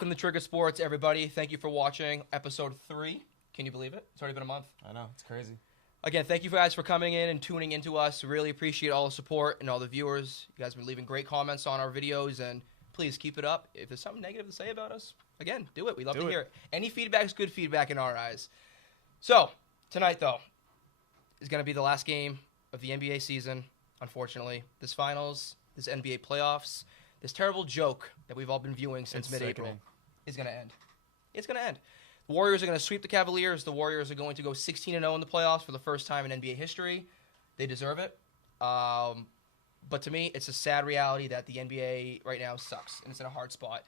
Welcome to Trigger Sports, everybody. Thank you for watching episode 3. Can you believe it? It's already been a month. I know, it's crazy. Again, thank you guys for coming in and tuning into us. Really appreciate all the support and all the viewers. You guys have been leaving great comments on our videos, and please keep it up. If there's something negative to say about us, again, do it. We love to hear it. Any feedback is good feedback in our eyes. So, tonight, though, is going to be the last game of the NBA season, unfortunately. This finals, this NBA playoffs, this terrible joke that we've all been viewing since mid-April is going to end. It's going to end. The Warriors are going to sweep the Cavaliers. The Warriors are going to go 16-0 in the playoffs for the first time in NBA history. They deserve it. But to me, it's a sad reality that the NBA right now sucks, and it's in a hard spot.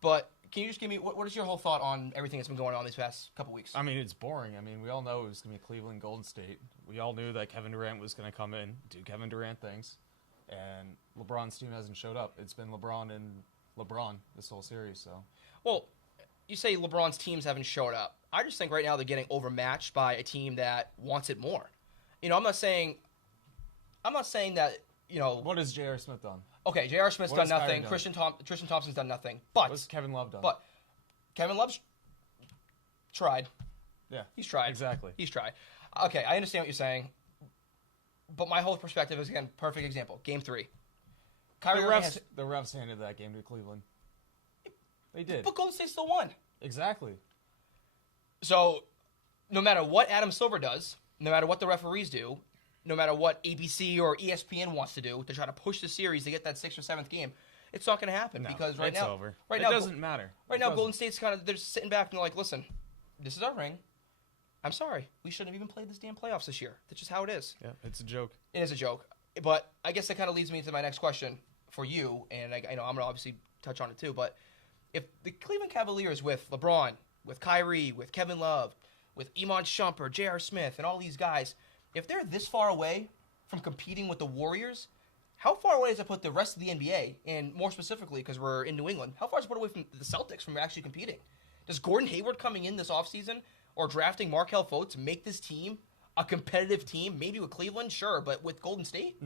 But can you just give me, what is your whole thought on everything that's been going on these past couple weeks? I mean, it's boring. I mean, we all know it was going to be Cleveland, Golden State. We all knew that Kevin Durant was going to come in, do Kevin Durant things, and LeBron's team hasn't showed up. It's been LeBron and LeBron this whole series. So, well, you say LeBron's teams haven't showed up. I just think right now they're getting overmatched by a team that wants it more. You know, I'm not saying that, you know. What has J.R. Smith done? Okay, J.R. Smith's done nothing. Tristan Thompson's done nothing. But what's Kevin Love done? But Kevin Love's tried. Yeah, he's tried. Exactly. He's tried. Okay, I understand what you're saying. But my whole perspective is, again, perfect example. Game 3. The refs handed that game to Cleveland. They did. But Golden State still won. Exactly. So, no matter what Adam Silver does, no matter what the referees do, no matter what ABC or ESPN wants to do to try to push the series to get that 6th or 7th game, it's not going to happen because right now, over. Right it now, doesn't matter. Right now, Golden State's they're sitting back and they're like, listen, this is our ring. I'm sorry, we shouldn't have even played this damn playoffs this year. That's just how it is. Yeah, it's a joke. It is a joke. But I guess that kind of leads me to my next question for you, and I know I'm going to obviously touch on it too, but if the Cleveland Cavaliers with LeBron, with Kyrie, with Kevin Love, with Iman Shumpert, J.R. Smith, and all these guys, if they're this far away from competing with the Warriors, how far away does it put the rest of the NBA, and more specifically, because we're in New England, how far does it put away from the Celtics from actually competing? Does Gordon Hayward coming in this offseason or drafting Markelle Fultz make this team a competitive team? Maybe with Cleveland, sure, but with Golden State?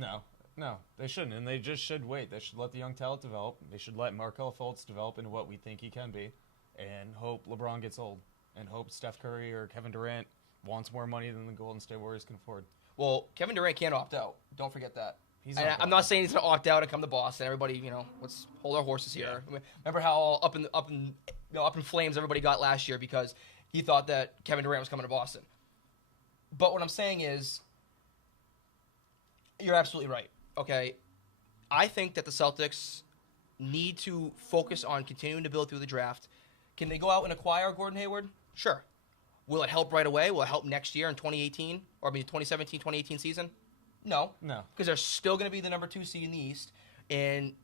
No, they shouldn't, and they just should wait. They should let the young talent develop. They should let Markelle Fultz develop into what we think he can be, and hope LeBron gets old, and hope Steph Curry or Kevin Durant wants more money than the Golden State Warriors can afford. Well, Kevin Durant can't opt out. Don't forget that. I'm not not saying he's going to opt out and come to Boston. Everybody, let's hold our horses here. Yeah. Remember how up in flames everybody got last year because he thought that Kevin Durant was coming to Boston. But what I'm saying is, you're absolutely right. Okay, I think that the Celtics need to focus on continuing to build through the draft. Can they go out and acquire Gordon Hayward? Sure. Will it help right away? Will it help next year in 2018? Or 2017, 2018 season? No. Because they're still going to be the number 2 seed in the East. And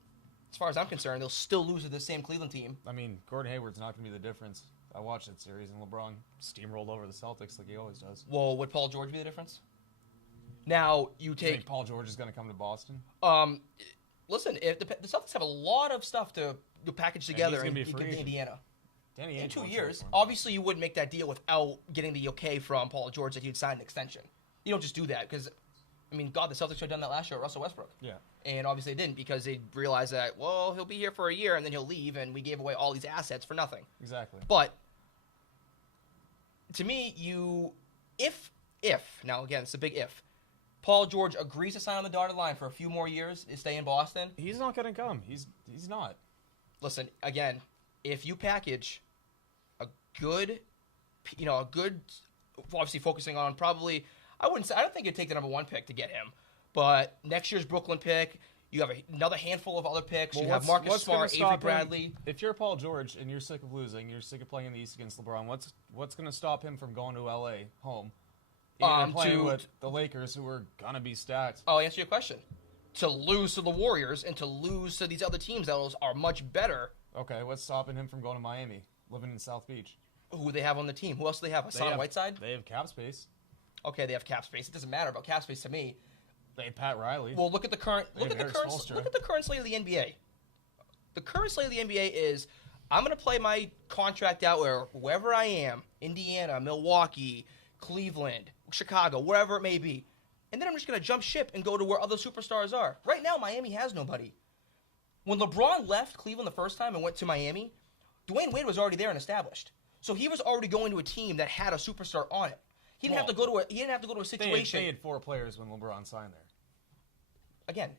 as far as I'm concerned, they'll still lose to the same Cleveland team. I mean, Gordon Hayward's not going to be the difference. I watched that series, and LeBron steamrolled over the Celtics like he always does. Well, would Paul George be the difference? Now, you think Paul George is going to come to Boston? Listen, if the Celtics have a lot of stuff to package together and give to Indiana. In 2 years, obviously you wouldn't make that deal without getting the okay from Paul George that he'd sign an extension. You don't just do that because, the Celtics should have done that last year with Russell Westbrook. Yeah. And obviously they didn't because they realized that, well, he'll be here for a year and then he'll leave and we gave away all these assets for nothing. Exactly. But, to me, if, now again, it's a big if, Paul George agrees to sign on the dotted line for a few more years and stay in Boston. He's not going to come. He's not. Listen, again, if you package a good, obviously focusing on probably, I don't think you'd take the number 1 pick to get him, but next year's Brooklyn pick, you have another handful of other picks. Well, you have Marcus Smart, Avery Bradley. If you're Paul George and you're sick of losing, you're sick of playing in the East against LeBron, what's going to stop him from going to L.A. home? Playing with the Lakers, who are going to be stacked. I'll answer your question. To lose to the Warriors and to lose to these other teams that are much better. Okay, what's stopping him from going to Miami, living in South Beach? Who they have on the team? Who else do they have? Hassan Whiteside? They have cap space. Okay, they have cap space. It doesn't matter about cap space to me. They have Pat Riley. Well, look at the current slate of the NBA. The current slate of the NBA is I'm going to play my contract out wherever I am, Indiana, Milwaukee, Cleveland, Chicago, wherever it may be. And then I'm just going to jump ship and go to where other superstars are. Right now, Miami has nobody. When LeBron left Cleveland the first time and went to Miami, Dwayne Wade was already there and established. So he was already going to a team that had a superstar on it. He didn't have to go to a situation. They had 4 players when LeBron signed there. Again,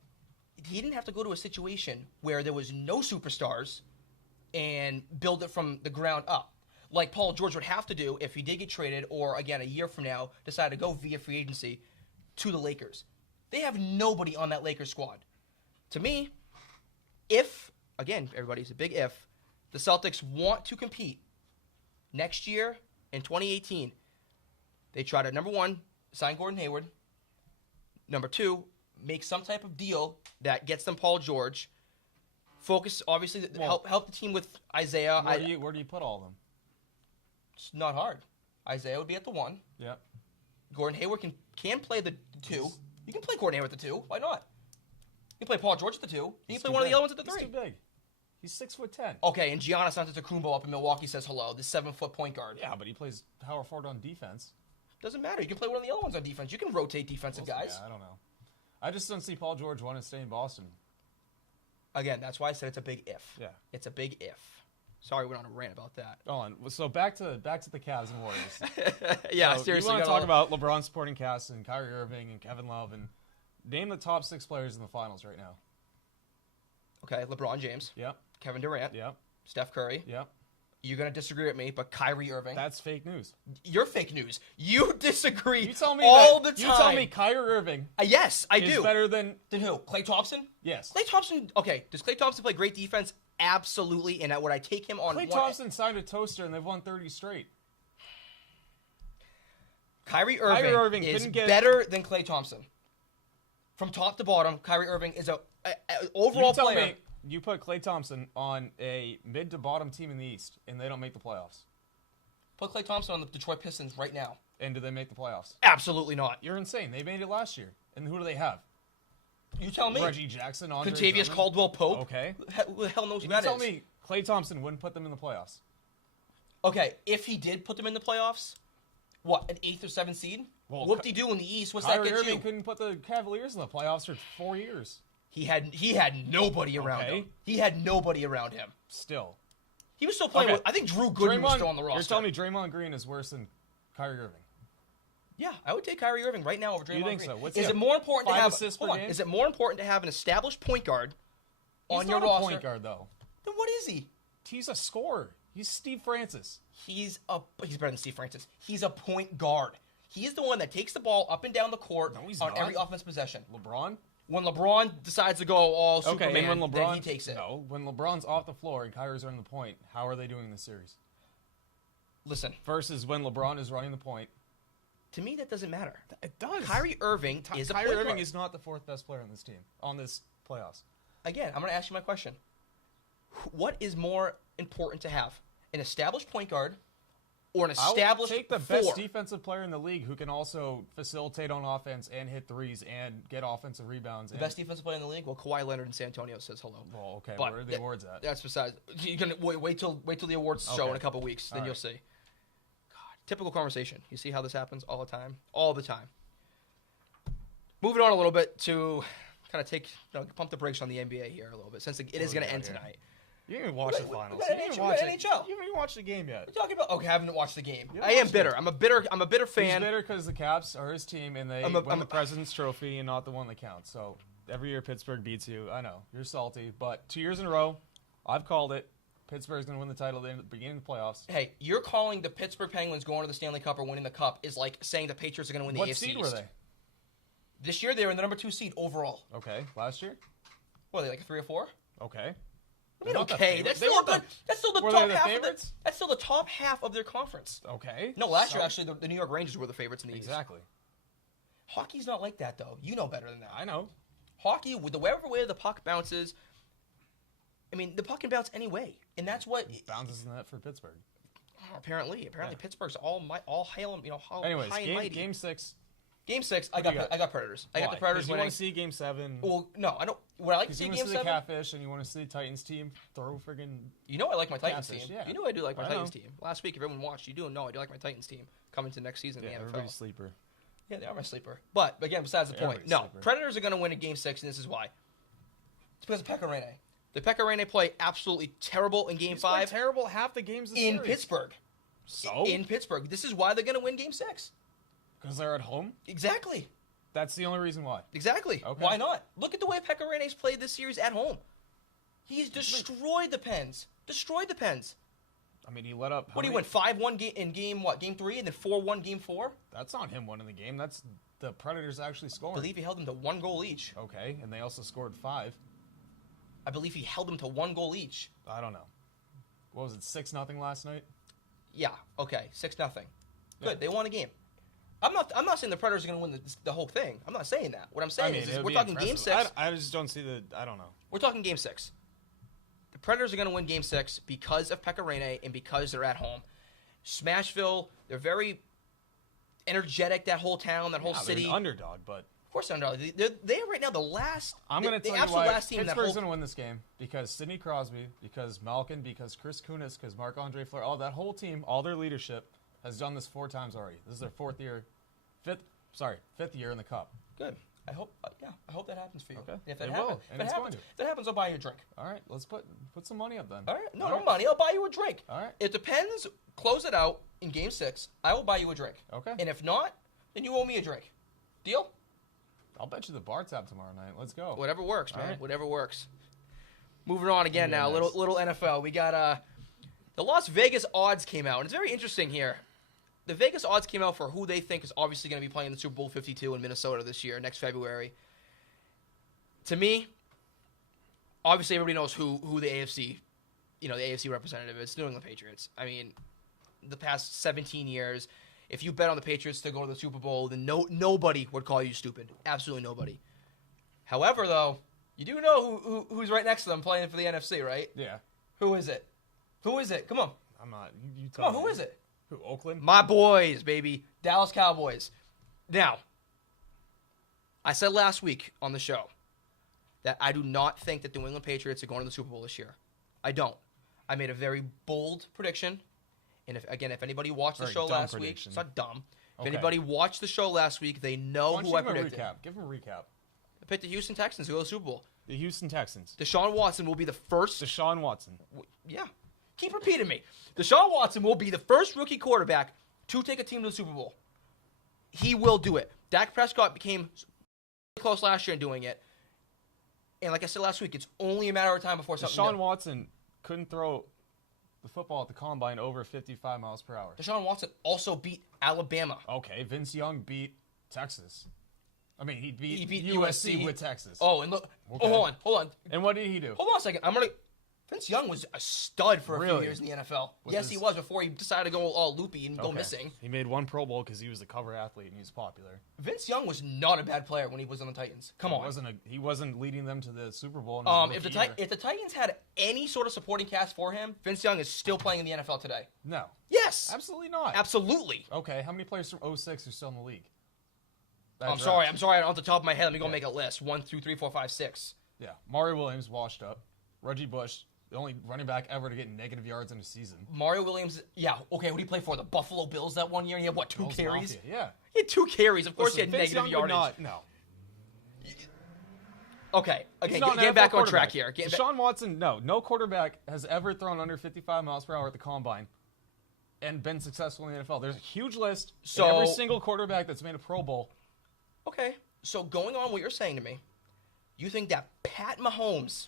he didn't have to go to a situation where there was no superstars and build it from the ground up, like Paul George would have to do if he did get traded, or again a year from now decide to go via free agency to the Lakers. They have nobody on that Lakers squad. To me, if, again, everybody's a big if, the Celtics want to compete next year in 2018, they try to, number one, sign Gordon Hayward. Number two, make some type of deal that gets them Paul George. Focus, obviously, help the team with Isaiah. Where do you put all of them? It's not hard. Isaiah would be at the 1. Yeah. Gordon Hayward can play the 2. You can play Gordon Hayward at the 2. Why not? You can play Paul George at the 2. You can play one of the other ones at the 3. He's too big. He's 6'10". Okay, and Giannis Antetokounmpo up in Milwaukee says hello. The 7-foot point guard. Yeah, but he plays power forward on defense. Doesn't matter. You can play one of the other ones on defense. You can rotate defensive guys. Yeah, I don't know. I just don't see Paul George wanting to stay in Boston. Again, that's why I said it's a big if. Yeah. It's a big if. Sorry, we went on a rant about that. So back to the Cavs and Warriors. Yeah, so seriously. You want to talk about LeBron supporting cast and Kyrie Irving and Kevin Love, and name the top 6 players in the finals right now. Okay, LeBron James. Yep. Kevin Durant. Yep. Steph Curry. Yep. You're going to disagree with me, but Kyrie Irving. That's fake news. You're fake news. You disagree You tell me all the time. You tell me Kyrie Irving yes, I is do. better than who? Klay Thompson? Yes. Klay Thompson, okay. Does Klay Thompson play great defense? Absolutely. And would I take him on Klay Thompson signed a toaster and they've won 30 straight. Kyrie Irving is better than Klay Thompson. From top to bottom, Kyrie Irving is a overall player. Me, you put Klay Thompson on a mid to bottom team in the East, and they don't make the playoffs. Put Klay Thompson on the Detroit Pistons right now. And do they make the playoffs? Absolutely not. You're insane. They made it last year. And who do they have? You tell me. Reggie Jackson, Andre Contavious Drummond. Caldwell-Pope. Okay. Who the hell knows who You that tell is? me Klay Thompson wouldn't put them in the playoffs. Okay, if he did put them in the playoffs, what, an 8th or 7th seed? Well, Whoop-de-doo in the East. What's Kyrie that get Irving you? couldn't put the Cavaliers in the playoffs for 4 years. He had nobody around him. He had nobody around him. Still. He was still playing with, I think Drew Gooden was still on the roster. You're telling me Draymond Green is worse than Kyrie Irving? Yeah, I would take Kyrie Irving right now over Draymond Green. You think so? What's Is it more important to have assists per game? Is it more important to have an established point guard on your roster? He's not a roster? point guard though. Then what is he? He's a scorer. He's Steve Francis. He's better than Steve Francis. He's a point guard. He's the one that takes the ball up and down the court on every offense possession. LeBron? When LeBron decides to go all Superman, Okay, and when LeBron, then he takes it. No, when LeBron's off the floor and Kyrie's running the point, how are they doing this series? Listen. Versus when LeBron is running the point. To me, that doesn't matter. It does. Kyrie Irving is a point Kyrie Irving guard. is not the 4th best player on this team, on this playoffs. Again, I'm going to ask you my question. What is more important to have? An established point guard or an established I'll take the 4? best defensive player in the league who can also facilitate on offense and hit threes and get offensive rebounds. The best defensive player in the league? Well, Kawhi Leonard in San Antonio says hello. Well, okay, but where are the awards at? That's besides. You're gonna wait till the awards show in a couple weeks, then you'll see. God, typical conversation. You see how this happens all the time, all the time. Moving on a little bit to kind of pump the brakes on the NBA here a little bit, since it is going to end tonight. You didn't even watch the finals. We got NHL. You haven't even watched the game yet. What are you talking about? Okay, I haven't watched the game. I am bitter. I'm a bitter fan. He's bitter because the Caps are his team and they win the President's Trophy and not the one that counts. So every year Pittsburgh beats you. I know you're salty, but 2 years in a row, I've called it. Pittsburgh's going to win the title at the beginning of the playoffs. Hey, you're calling the Pittsburgh Penguins going to the Stanley Cup or winning the Cup is like saying the Patriots are going to win the AFC East. What seed were they? This year they were in the number 2 seed overall. Okay. Last year? What are they, like a 3 or 4? Okay. I mean, okay, that's still good. That's still the top half. That's still the top half of their conference. Okay. No, last year actually the New York Rangers were the favorites in the East. Exactly. Hockey's not like that though. You know better than that. I know. Hockey, with wherever way the puck bounces, I mean, the puck can bounce any way, and that's what bounces in the net for Pittsburgh. Apparently, Pittsburgh's all hail, Anyways, high and mighty. Game 6. Game 6, I got Predators. I got the Predators winning. You want to see Game 7? Well, no, I don't. Would I like to see Game Game 7? You want to see the Catfish, and you want to see the Titans team throw friggin'. You know I like my Titans team. Yeah. You know I do like my Titans team. Last week, if everyone watched, you do know I do like my Titans team coming to next season in the NFL. Everybody's sleeper. Yeah, they are my sleeper. But again, besides the point, no, Predators are going to win a Game 6, and this is why. It's because of Pekka Rinne. The Pekka Rinne play absolutely terrible in Game He's played 5 terrible half the games this in series. Pittsburgh. So? In Pittsburgh. This is why they're going to win Game 6. Because they're at home? Exactly. That's the only reason why. Exactly. Okay. Why not? Look at the way Pekka Rinne's played this series at home. He's destroyed the Pens. Destroyed the Pens. I mean, he let up... What do you win? 5-1 in Game 3 and then 4-1 Game 4? That's not him winning the game. That's the Predators actually I scoring. believe he held them to 1 goal each. Okay, and they also scored 5. I believe he held them to 1 goal each. I don't know. What was it, 6-0 last night? Yeah, okay. 6-0. Good. Yeah. They won a game. I'm not saying the Predators are going to win the whole thing. I'm not saying that. What I'm saying is it would we're be talking Game impressive. 6. I just don't see the... I don't know. We're talking Game 6. The Predators are going to win Game 6 because of Pekka Rinne and because they're at home. Smashville, they're very energetic, that whole town, that whole They're city. an underdog, but... Of course, they're underdog. They're right now the last. I'm going to tell you absolute why last team in that Pittsburgh's whole. going to win this game. Because Sidney Crosby, because Malkin, because Chris Kunitz, because Marc-Andre Fleury, all that whole team, all their leadership has done this 4 times already. This is their fifth year in the Cup. Good. I hope. I hope that happens for you. Okay. If that It happens, will, and if it's that going happens, to. if that happens, I'll buy you a drink. All right, let's put some money up then. All right. No, All no right. money. I'll buy you a drink. All right. It depends. Close it out in Game 6. I will buy you a drink. Okay. And if not, then you owe me a drink. Deal? I'll bet you the bar tab tomorrow night. Let's go. Whatever works, man. All right. Whatever works. Moving on again Yeah, now. nice. Little NFL. We got the Las Vegas odds came out, and it's very interesting here. The Vegas odds came out for who they think is obviously going to be playing the Super Bowl 52 in Minnesota this year, next February. To me, obviously everybody knows who the AFC, the AFC representative is. New England Patriots. I mean, the past 17 years, if you bet on the Patriots to go to the Super Bowl, then nobody would call you stupid. Absolutely nobody. However, though, you do know who's right next to them playing for the NFC, right? Yeah. Who is it? Who is it? Come on. I'm not. You Come tell on, who me. is it? Who, Oakland? My boys, baby. Dallas Cowboys. Now, I said last week on the show that I do not think that the New England Patriots are going to the Super Bowl this year. I don't. I made a very bold prediction. And if anybody watched the Very show dumb last week, prediction. it's not dumb. If Okay. anybody watched the show last week, they know Why don't who you I give him a predicted. recap? Give him a recap. I picked the Houston Texans to go to the Super Bowl. The Houston Texans. Deshaun Watson will be the first. Deshaun Watson. Yeah. Keep repeating me. Deshaun Watson will be the first rookie quarterback to take a team to the Super Bowl. He will do it. Dak Prescott became close last year in doing it. And like I said last week, it's only a matter of time before something. Deshaun Watson couldn't throw the football at the combine over 55 miles per hour. Deshaun Watson also beat Alabama. Okay, Vince Young beat Texas. I mean, he beat USC. USC with Texas. Oh, and look. Okay. Oh, hold on. And what did he do? Hold on a second. Vince Young was a stud for a few Really? years in the NFL. Was Yes, he his- was before he decided to go all loopy and go Okay. missing. He made one Pro Bowl because he was a cover athlete and he was popular. Vince Young was not a bad player when he was on the Titans. Come on. He wasn't leading them to the Super Bowl. In his If rookie the year. if the Titans had any sort of supporting cast for him, Vince Young is still playing in the NFL today. No, Yes, absolutely not. absolutely. Okay, how many players from 06 are still in the league? I'm sorry. Off the top of my head, let me go make a list. 1, 2, 3, 4, 5, 6. Yeah, Mario Williams washed up. Reggie Bush, the only running back ever to get negative yards in a season. Mario Williams. Yeah. Okay. Who did he play for? The Buffalo Bills that one year. He had what? 2 Bills carries. Mafia, yeah. He had 2 carries. Of course, Listen, he had Vince negative Young would yardage. no. Okay. He's not an Getting NFL back on quarterback. track here. Deshaun Watson, no quarterback has ever thrown under 55 miles per hour at the combine and been successful in the NFL. There's a huge list. So- And every single quarterback that's made a Pro Bowl. Okay. So going on what you're saying to me, you think that Pat Mahomes,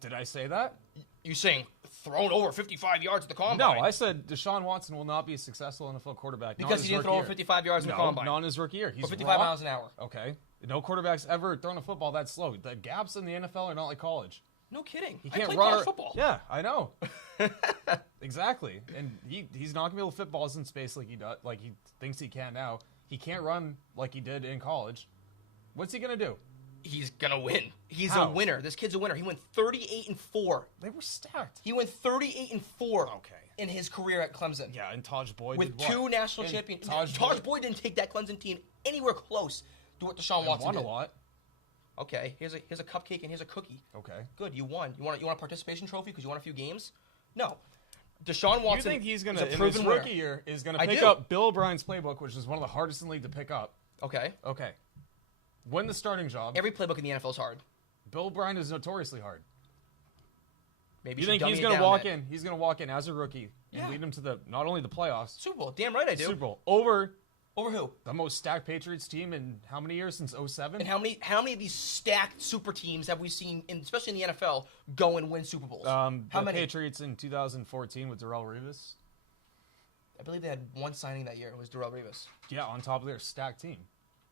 Did I say that? you saying thrown over 55 yards at the combine? No, I said Deshaun Watson will not be a successful NFL quarterback. not because his he didn't rookie throw over year. 55 yards in the No, combine. not in his rookie year. He's Or 55 raw. miles an hour. Okay. No quarterback's ever thrown a football that slow. The gaps in the NFL are not like college. No kidding. He I can't played run college or- football. Yeah, I know. Exactly. And he's not gonna be able to fit balls in space like he thinks he can now. He can't run like he did in college. What's he gonna do? He's gonna win. He's How? a winner. This kid's a winner. He went 38-4. They were stacked. He went 38-4. Okay. In his career at Clemson. Yeah, and Taj Boyd With did 2 what? national And champions. Taj Boyd didn't take that Clemson team anywhere close to what Deshaun and Watson won did. a lot. Okay, here's a cupcake and here's a cookie. Okay. Good, you won. You want a participation trophy because you won a few games? No. Deshaun Watson. You think he's gonna is a in his proven winner. rookie year is gonna I pick do. up Bill O'Brien's playbook, which is one of the hardest in the league to pick up? Okay. Okay. Win the starting job. Every playbook in the NFL is hard. Bill O'Brien is notoriously hard. Maybe You should think dummy he's it going to down walk then. in? He's going to walk in as a rookie and Yeah. lead them to the not only the playoffs, Super Bowl. Damn right I do. Super Bowl over Over who? the most stacked Patriots team in how many years since 07? And how many of these stacked super teams have we seen, especially in the NFL, go and win Super Bowls? How the many? Patriots in 2014 with Darrelle Revis. I believe they had one signing that year. It was Darrelle Revis. Yeah, on top of their stacked team.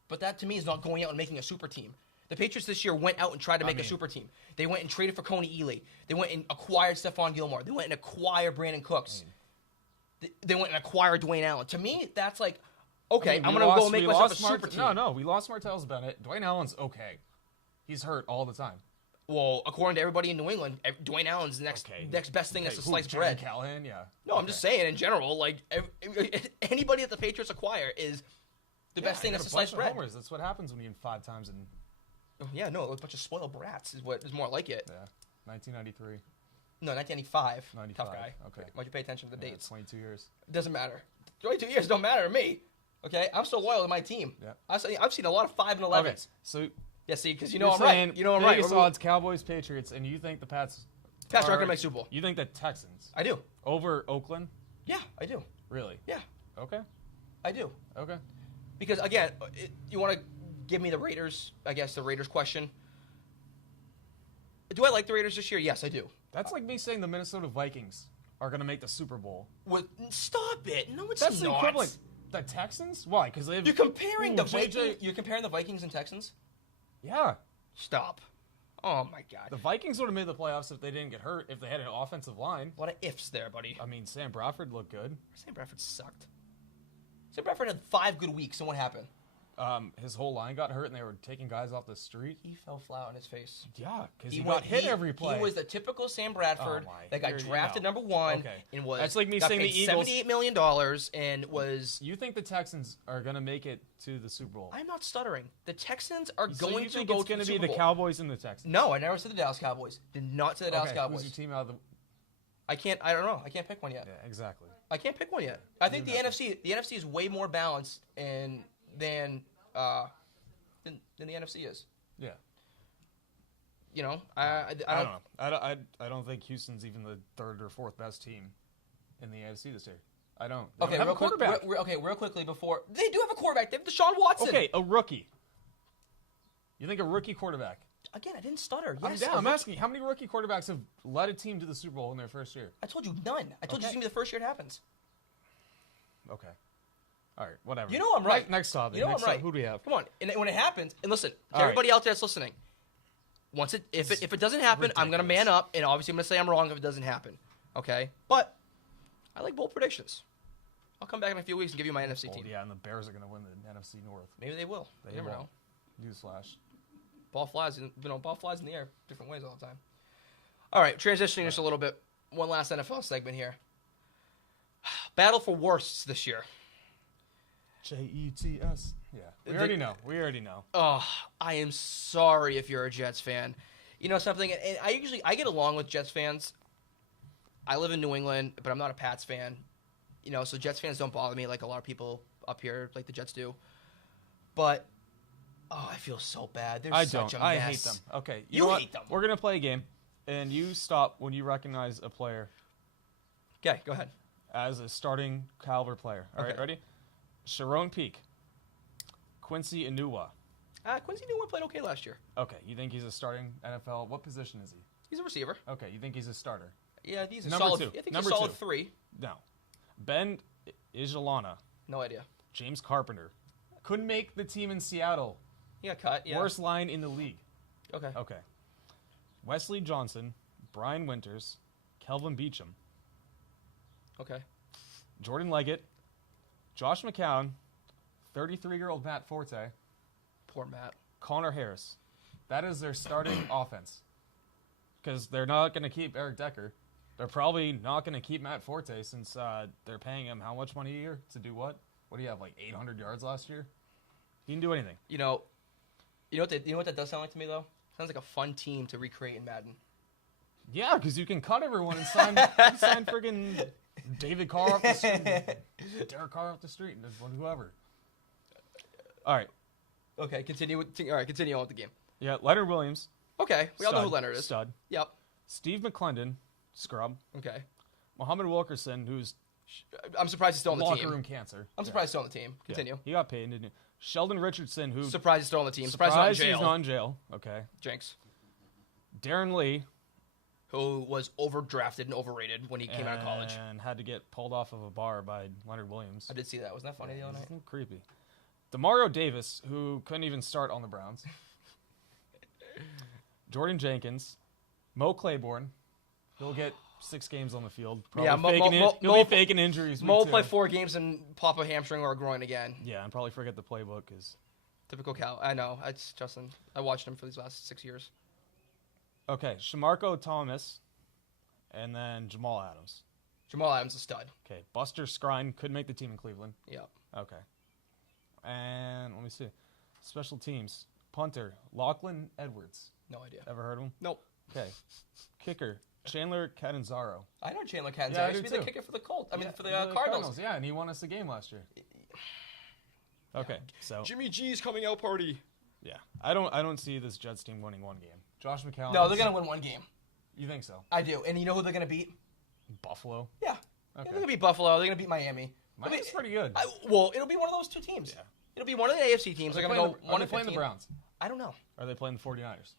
But that to me is not going out and making a super team. The Patriots this year went out and tried to make a super team. They went and traded for Coney Ealy. They went and acquired Stephon Gilmore. They went and acquired Brandon Cooks. They went and acquired Dwayne Allen. To me, that's like, okay, I'm going to go and make myself a super team. No, we lost Martellus Bennett. Dwayne Allen's okay. He's hurt all the time. Well, according to everybody in New England, Dwayne Allen's the next best thing is to slice bread. Callahan, yeah. No, I'm just saying in general, like anybody that the Patriots acquire is the best thing that's to slice bread. Homers. That's what happens when you win 5 times in. Yeah, no, a bunch of spoiled brats is what is more like it. Yeah, 1993. No, 1995. 95. Tough guy. Okay. Why'd you pay attention to the Yeah, dates? 22 years. Doesn't matter. 22 years don't matter to me. Okay, I'm still loyal to my team. Yeah. I've seen a lot of 5 and 11s. Okay, so Yeah, see, because you you're know I'm saying right. You know I'm right. Vegas odds Cowboys Patriots, and you think the Pats Pats are are going to make Super Bowl. You think the Texans I do. over Oakland? Yeah, I do. Really? Yeah, Okay. I do. Okay. Because again, you want to give me the Raiders? I guess the Raiders question. Do I like the Raiders this year? Yes, I do. That's like me saying the Minnesota Vikings are going to make the Super Bowl. Stop it! No, it's That's the not. equivalent. The Texans? Why? Because they have. You're comparing the JJ Vikings. You're comparing the Vikings and Texans. Yeah. Stop. Oh my God. The Vikings would have made the playoffs if they didn't get hurt, if they had an offensive line. A lot of ifs there, buddy. I mean, Sam Bradford looked good. Sam Bradford sucked. Sam Bradford had 5 good weeks, and what happened? His whole line got hurt, and they were taking guys off the street. He fell flat on his face. Yeah, because he got hit every play. He was the typical Sam Bradford Oh my. that got Here you drafted go. number 1 Okay. and was That's like me got saying paid the Eagles- $78 million and was. You think the Texans are going to make it to the Super Bowl? I'm not stuttering. The Texans are So going you to think go it's to going to the be Super the Bowl. Cowboys and the Texans? No, I never said the Dallas Cowboys. Did not say the Dallas Okay, Cowboys. who's your team out of the... I can't. I don't know. I can't pick one yet. Yeah, exactly. I can't pick one yet. I think the NFC is way more balanced than the NFC is. Yeah. You know, I don't know. I don't think Houston's even the 3rd or 4th best team in the AFC this year. I don't. They Okay, don't have real a quarterback. real quickly before they do have a quarterback. They have Deshaun Watson. Okay, a rookie. You think a rookie quarterback? Again, I didn't stutter. I'm Yes, down. a I'm rookie- asking you, how many rookie quarterbacks have led a team to the Super Bowl in their first year? I told you none. I told you it's Okay. gonna be the first year it happens. Okay. All right, whatever. You know I'm right. Next topic. You know Next I'm right. topic. Who do we have? Come on, and when it happens, and listen, to All right. everybody out there that's listening, if it doesn't happen, I'm gonna man ridiculous. up, and obviously I'm gonna say I'm wrong if it doesn't happen. Okay, but I like bold predictions. I'll come back in a few weeks and give you my NFC Oh, team. yeah, and the Bears are going to win the NFC North. Maybe they will. They You never won't. know. Newsflash. Ball flies in the air different ways all the time. All right, transitioning just a little bit. One last NFL segment here. Battle for worsts this year. Jets. Yeah. We already know. We already know. Oh, I am sorry if you're a Jets fan. You know something? And I get along with Jets fans. I live in New England, but I'm not a Pats fan. You know, so Jets fans don't bother me like a lot of people up here, like the Jets do. But I feel so bad. They're I such don't. a I mess. hate them. Okay. You know what? hate them. We're going to play a game, and you stop when you recognize a player Okay, go ahead. as a starting caliber player. All right, Okay. ready? Sharon Peak. Quincy Enunwa. Quincy Newman played okay last year. Okay, you think he's a starting NFL? What position is he? He's a receiver. Okay, you think he's a starter? Yeah, he's a Number solid. two. I think Number he's a solid two. 3. No. Ben Ijalana. No idea. James Carpenter. Couldn't make the team in Seattle. He got cut. Yeah. Worst line in the league. Okay. Okay. Wesley Johnson, Brian Winters, Kelvin Beachum, Okay. Jordan Leggett, Josh McCown, 33-year-old Matt Forte, Poor Matt. Connor Harris. That is their starting offense. Because they're not going to keep Eric Decker. They're probably not going to keep Matt Forte since they're paying him how much money a year to do what? What do you have, like 800 yards last year? He didn't do anything. You know what that does sound like to me though? Sounds like a fun team to recreate in Madden. Yeah, because you can cut everyone and sign friggin' David Carr off the street, Derek Carr off the street, and whoever. All right. Okay, continue on with the game. Yeah, Leonard Williams. Okay, we all know who stud, Leonard is. Stud. Yep. Steve McClendon, scrub. Okay. Muhammad Wilkerson, who's I'm surprised he's still on the locker team. room cancer. I'm surprised he's still on the team. Yeah. Continue. He got paid, didn't he? Sheldon Richardson, who Surprised he's still on the team. Surprised he's he's not not in jail. in jail. Okay. Jinx. Darren Lee, Who was overdrafted and overrated when he came out of college. and had to get pulled off of a bar by Leonard Williams. I did see that. Wasn't that funny the other night? Isn't it creepy? DeMario Davis, who couldn't even start on the Browns. Jordan Jenkins, Mo Claiborne. He'll get 6 games on the field. Probably Yeah, he'll be faking injuries. Mo week will play 2. 4 games and pop a hamstring or a groin again. Yeah, and probably forget the playbook. Cause... Typical Cal. I know. It's Justin. I watched him for these last 6 years. Okay, Shamarko Thomas, and then Jamal Adams. Jamal Adams is a stud. Okay, Buster Skrine couldn't make the team in Cleveland. Yep. Okay. And let me see. Special teams. Punter, Lachlan Edwards. No idea. Ever heard of him? Nope. Okay. Kicker, Chandler Catanzaro. I know Chandler Catanzaro. Yeah, I He used do to be the too. kicker for the Colts. I mean, for the The Cardinals. Yeah, and he won us the game last year. Okay, so Jimmy G's coming out party. yeah, I don't see this Jets team winning 1 game. Josh McCown. No, they're going to win 1 game. You think so? I do. And you know who they're going to beat? Buffalo. Yeah. Okay. They're going to beat Buffalo. They're going to beat Miami. Miami's pretty good. Well, it'll be one of those 2 teams. Yeah. It'll be one of the AFC teams. They're going to go 1 Are they playing the Browns? I don't know. Or are they playing the 49ers?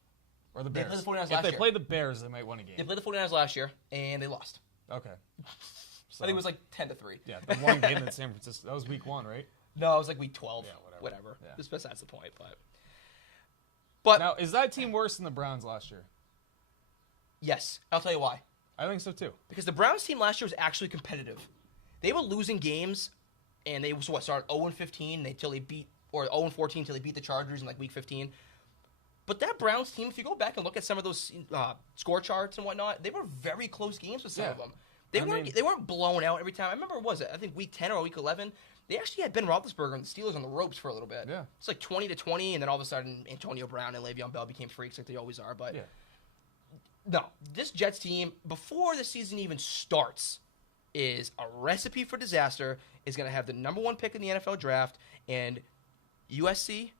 Or the They Bears? played the 49ers if last they year. play the Bears, they might win a They game. played the 49ers last year, and they lost. Okay. So, I think it was like 10-3. yeah, the one game in San Francisco. That was week 1, right? No, it was like week 12. Yeah, whatever. Yeah. Just besides the point. But Now, is that team worse than the Browns last year? yes, I'll tell you why. I think so too. Because the Browns team last year was actually competitive. They were losing games, and they started 0-15 until they beat, or 0-14 until they beat the Chargers in like week 15. But that Browns team, if you go back and look at some of those score charts and whatnot, they were very close games with some of them. They weren't blown out every time. I remember, I think week 10 or week 11, they actually had Ben Roethlisberger and the Steelers on the ropes for a little bit. Yeah. It's like 20-20, and then all of a sudden Antonio Brown and Le'Veon Bell became freaks like they always are. But Yeah. no, this Jets team, before the season even starts, is a recipe for disaster, is going to have the number 1 pick in the NFL draft, and USC,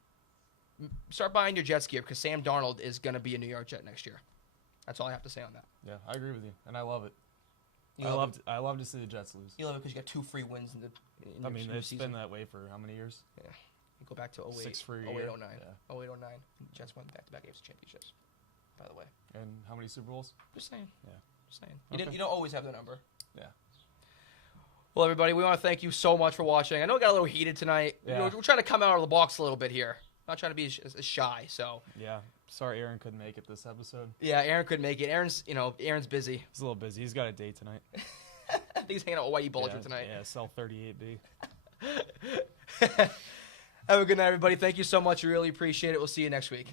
start buying your Jets gear because Sam Darnold is going to be a New York Jet next year. That's all I have to say on that. Yeah, I agree with you, and I love it. You I love to see the Jets lose. You love it because you got 2 free wins in I mean, your it's season. been that way for how many years? Yeah. You go back to 08, 6 for a 08, year. 09. Yeah. 08, 09. Jets won back-to-back AFC championships, by the way. And how many Super Bowls? Just saying. Yeah. Just saying. Okay. You don't always have the number. Yeah. Well, everybody, we want to thank you so much for watching. I know it got a little heated tonight. Yeah. We're trying to come out of the box a little bit here. Not trying to be as shy, so. Yeah. Sorry, Aaron couldn't make it this episode. Yeah, Aaron couldn't make it. Aaron's busy. He's a little busy. He's got a date tonight. I think he's hanging out with Whitey Bulger tonight. Yeah, sell 38B. Have a good night, everybody. Thank you so much. We really appreciate it. We'll see you next week.